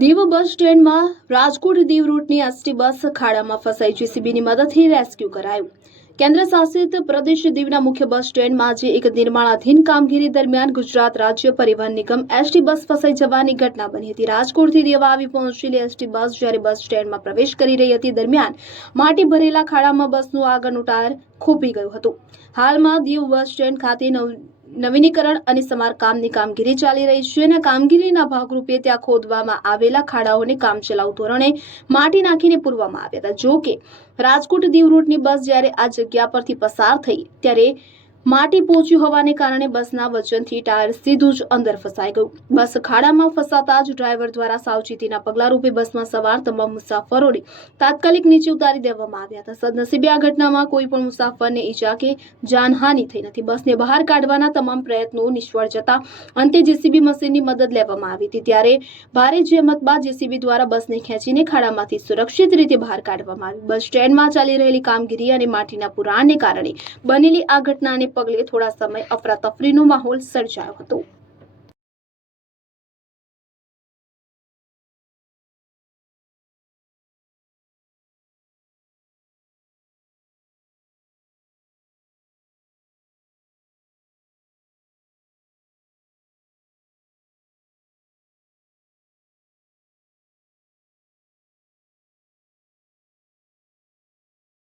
દીવ બસ સ્ટેન્ડમાં Rajkot Diu રૂટની ST bus ખાડામાં ફસાઈ જેસીબીની મદદથી રેસ્ક્યુ કરાયું। કેન્દ્ર શાસિત પ્રદેશ દીવના મુખ્ય બસ સ્ટેન્ડમાં આજે એક નિર્માણાધીન કામગીરી દરમિયાન ગુજરાત રાજ્ય પરિવહન નિગમ એસટી બસ ફસાઈ જવાની ઘટના બની હતી। રાજકોટથી દીવ આવી પહોંચેલી એસટી બસ જ્યારે બસ સ્ટેન્ડમાં પ્રવેશ કરી રહી હતી દરમિયાન માટી ભરેલા ખાડામાં બસનું આગળનું ટાયર ખૂંપી ગયું હતું। હાલમાં દીવ બસ સ્ટેન્ડ ખાતે નવીનીકરણ અને સમારકામની કામગીરી ચાલી રહી છે અને કામગીરીના ભાગરૂપે ત્યાં ખોદવામાં આવેલા ખાડાઓને કામચલાઉ ધોરણે માટી નાખીને પૂરવામાં આવ્યા હતા। જો કે રાજકોટ દીવ રૂટની બસ જ્યારે આ જગ્યા પરથી પસાર થઈ ત્યારે માટી પહોંચી હોવાને કારણે બસના વજનથી ટાયર સીધું જ અંદર ફસાઈ ગયું। બસ ખાડામાં ફસાતા જ ડ્રાઈવર દ્વારા સાવચેતીના પગલારૂપે બસમાં સવાર તમામ મુસાફરોને તાત્કાલિક નીચે ઉતારી દેવામાં આવ્યા હતા। સદનસીબે આ ઘટનામાં કોઈ પણ મુસાફરને ઈજા કે જાનહાનિ થઈ નથી। બસને બહાર કાઢવાના તમામ પ્રયત્નો નિષ્ફળ જતા અંતે જેસીબી મશીનની મદદ લેવામાં આવી હતી। ત્યારે ભારે જહેમત બાદ જેસીબી દ્વારા બસને ખેંચીને ખાડામાંથી સુરક્ષિત રીતે બહાર કાઢવામાં આવી। બસ સ્ટેન્ડમાં ચાલી રહેલી કામગીરી અને માટીના પુરાણને કારણે બનેલી આ ઘટનાને પગલે થોડા સમય અફરાતફરીનો માહોલ સર્જાયો હતો।